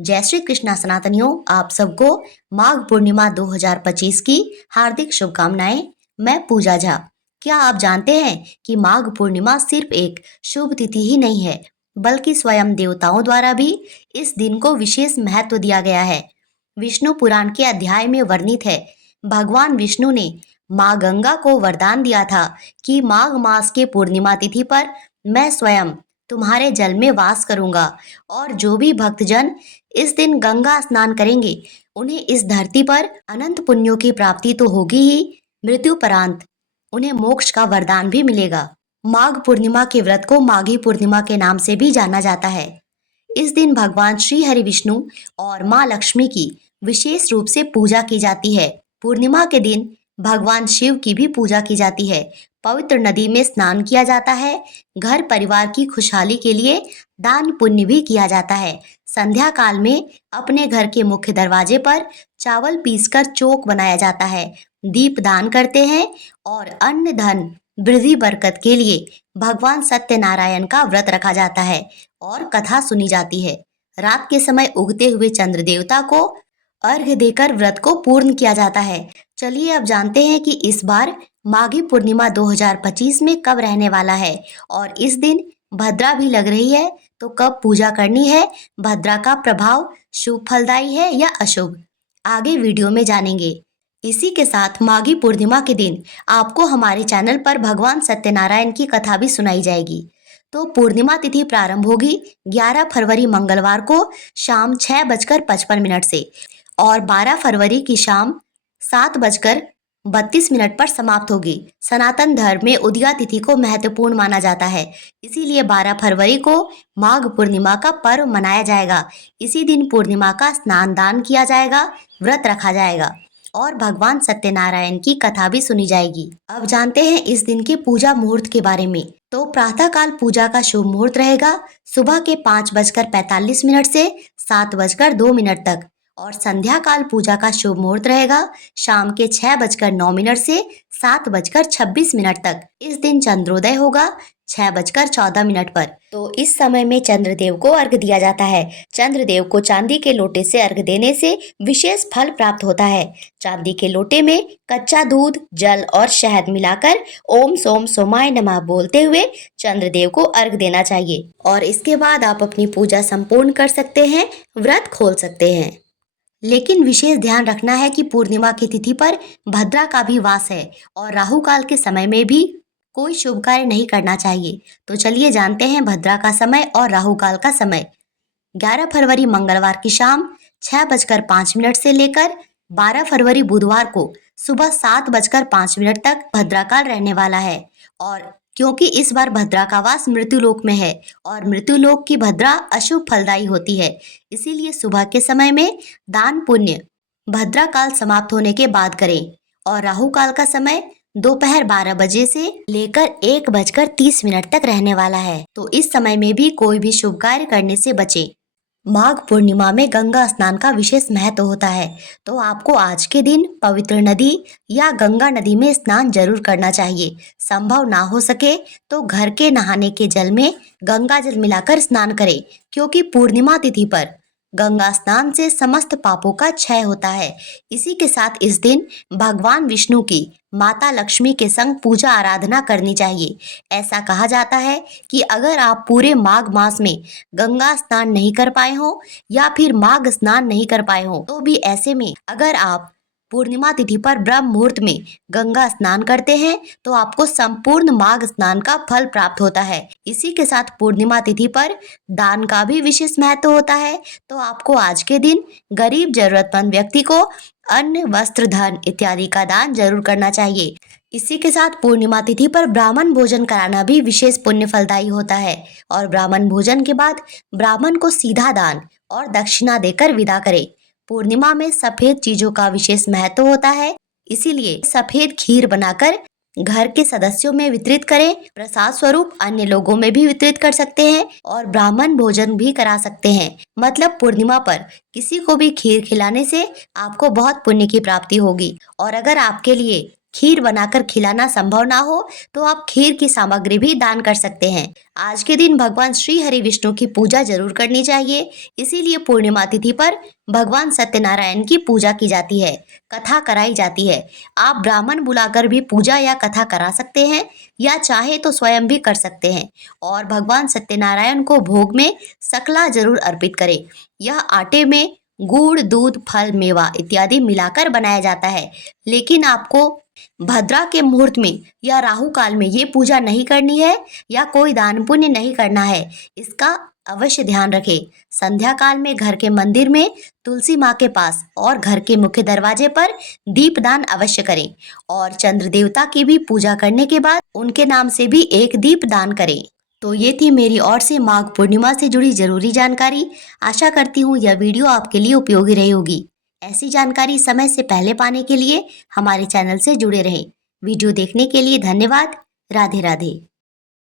जय श्री कृष्णा सनातनियों, आप सबको माघ पूर्णिमा 2025 की हार्दिक शुभकामनाएं। मैं पूजा झा। क्या आप जानते हैं कि माघ पूर्णिमा सिर्फ एक शुभ तिथि ही नहीं है, बल्कि स्वयं देवताओं द्वारा भी इस दिन को विशेष महत्व दिया गया है। विष्णु पुराण के अध्याय में वर्णित है, भगवान विष्णु ने माँ गंगा को वरदान दिया था कि माघ मास के पूर्णिमा तिथि पर मैं स्वयं तुम्हारे जल में वास करूंगा और जो भी भक्तजन इस दिन गंगा स्नान करेंगे उन्हें इस धरती पर अनंत पुण्यों की प्राप्ति तो होगी ही, मृत्युपरांत उन्हें मोक्ष का वरदान भी मिलेगा। माघ पूर्णिमा के व्रत को माघी पूर्णिमा के नाम से भी जाना जाता है। इस दिन भगवान श्री हरि विष्णु और माँ लक्ष्मी की विशेष रूप से पूजा की जाती है। पूर्णिमा के दिन भगवान शिव की भी पूजा की जाती है। पवित्र नदी में स्नान किया जाता है। घर परिवार की खुशहाली के लिए दान पुण्य भी किया जाता है। संध्या काल में अपने घर के मुख्य दरवाजे पर चावल पीसकर चोक बनाया जाता है, दीप दान करते हैं और अन्न धन वृद्धि बरकत के लिए भगवान सत्यनारायण का व्रत रखा जाता है और कथा सुनी जाती है। रात के समय उगते हुए चंद्र देवता को अर्घ्य देकर व्रत को पूर्ण किया जाता है। चलिए अब जानते हैं कि इस बार माघी पूर्णिमा 2025 में कब रहने वाला है और इस दिन भद्रा भी लग रही है, तो कब पूजा करनी है, भद्रा का प्रभाव शुभ फलदायी है या अशुभ, आगे वीडियो में जानेंगे। इसी के साथ माघी पूर्णिमा के दिन आपको हमारे चैनल पर भगवान सत्यनारायण की कथा भी सुनाई जाएगी। तो पूर्णिमा तिथि प्रारंभ होगी 11 फरवरी मंगलवार को शाम 6:55 से और 12 फरवरी की शाम 7:32 पर समाप्त होगी। सनातन धर्म में उदया तिथि को महत्वपूर्ण माना जाता है, इसीलिए 12 फरवरी को माघ पूर्णिमा का पर्व मनाया जाएगा। इसी दिन पूर्णिमा का स्नान दान किया जाएगा, व्रत रखा जाएगा और भगवान सत्यनारायण की कथा भी सुनी जाएगी। अब जानते हैं इस दिन के पूजा मुहूर्त के बारे में। तो प्रातः काल पूजा का शुभ मुहूर्त रहेगा सुबह के 5:45 से 7:02 तक और संध्या काल पूजा का शुभ मुहूर्त रहेगा शाम के 6:09 से 7:26 तक। इस दिन चंद्रोदय होगा 6:14 पर। तो इस समय में चंद्रदेव को अर्घ दिया जाता है। चंद्रदेव को चांदी के लोटे से अर्घ देने से विशेष फल प्राप्त होता है। चांदी के लोटे में कच्चा दूध, जल और शहद मिलाकर ओम सोम सोमाय नमः बोलते हुए चंद्रदेव को अर्घ देना चाहिए और इसके बाद आप अपनी पूजा संपूर्ण कर सकते हैं, व्रत खोल सकते हैं। लेकिन विशेष ध्यान रखना है कि पूर्णिमा की तिथि पर भद्रा का भी वास है और राहु काल के समय में भी कोई शुभ कार्य नहीं करना चाहिए। तो चलिए जानते हैं भद्रा का समय और राहु काल का समय। 11 फरवरी मंगलवार की शाम 6:05 से लेकर 12 फरवरी बुधवार को सुबह 7:05 तक भद्रा काल रहने वाला है। और क्योंकि इस बार भद्रा का वास मृत्युलोक में है और मृत्युलोक की भद्रा अशुभ फलदायी होती है, इसीलिए सुबह के समय में दान पुण्य भद्रा काल समाप्त होने के बाद करें और राहु काल का समय दोपहर 12 बजे से लेकर 1:30 तक रहने वाला है। तो इस समय में भी कोई भी शुभ कार्य करने से बचें। माघ पूर्णिमा में गंगा स्नान का विशेष महत्व होता है, तो आपको आज के दिन पवित्र नदी या गंगा नदी में स्नान जरूर करना चाहिए। संभव ना हो सके तो घर के नहाने के जल में गंगा जल मिलाकर स्नान करें, क्योंकि पूर्णिमा तिथि पर गंगा स्नान से समस्त पापों का क्षय होता है। इसी के साथ इस दिन भगवान विष्णु की माता लक्ष्मी के संग पूजा आराधना करनी चाहिए। ऐसा कहा जाता है कि अगर आप पूरे माघ मास में गंगा स्नान नहीं कर पाए हो या फिर माघ स्नान नहीं कर पाए हो, तो भी ऐसे में अगर आप पूर्णिमा तिथि पर ब्रह्म मुहूर्त में गंगा स्नान करते हैं तो आपको संपूर्ण माघ स्नान का फल प्राप्त होता है। इसी के साथ पूर्णिमा तिथि पर दान का भी विशेष महत्व होता है, तो आपको आज के दिन गरीब जरूरतमंद व्यक्ति को अन्न, वस्त्र, धन इत्यादि का दान जरूर करना चाहिए। इसी के साथ पूर्णिमा तिथि पर ब्राह्मण भोजन कराना भी विशेष पुण्य फलदायी होता है और ब्राह्मण भोजन के बाद ब्राह्मण को सीधा दान और दक्षिणा देकर विदा करें। पूर्णिमा में सफेद चीजों का विशेष महत्व होता है, इसीलिए सफेद खीर बनाकर घर के सदस्यों में वितरित करें। प्रसाद स्वरूप अन्य लोगों में भी वितरित कर सकते हैं और ब्राह्मण भोजन भी करा सकते हैं। मतलब पूर्णिमा पर किसी को भी खीर खिलाने से आपको बहुत पुण्य की प्राप्ति होगी। और अगर आपके लिए खीर बनाकर खिलाना संभव ना हो तो आप खीर की सामग्री भी दान कर सकते हैं। आज के दिन भगवान श्री हरि विष्णु की पूजा जरूर करनी चाहिए। इसीलिए पूर्णिमा तिथि पर भगवान सत्यनारायण की पूजा की जाती है, कथा कराई जाती है। आप ब्राह्मण बुलाकर भी पूजा या कथा करा सकते हैं या चाहे तो स्वयं भी कर सकते हैं। और भगवान सत्यनारायण को भोग में सकला जरूर अर्पित करें। यह आटे में गुड़, दूध, फल, मेवा इत्यादि मिलाकर बनाया जाता है। लेकिन आपको भद्रा के मुहूर्त में या राहु काल में ये पूजा नहीं करनी है या कोई दान पुण्य नहीं करना है। इसका अवश्य ध्यान रखें। संध्या काल में घर के मंदिर में तुलसी माँ के पास और घर के मुख्य दरवाजे पर दीपदान अवश्य करें और चंद्र देवता की भी पूजा करने के बाद उनके नाम से भी एक दीप दान करें। तो ये थी मेरी ओर से माघ पूर्णिमा से जुड़ी जरूरी जानकारी। आशा करती हूँ यह वीडियो आपके लिए उपयोगी रही होगी। ऐसी जानकारी समय से पहले पाने के लिए हमारे चैनल से जुड़े रहें। वीडियो देखने के लिए धन्यवाद। राधे राधे।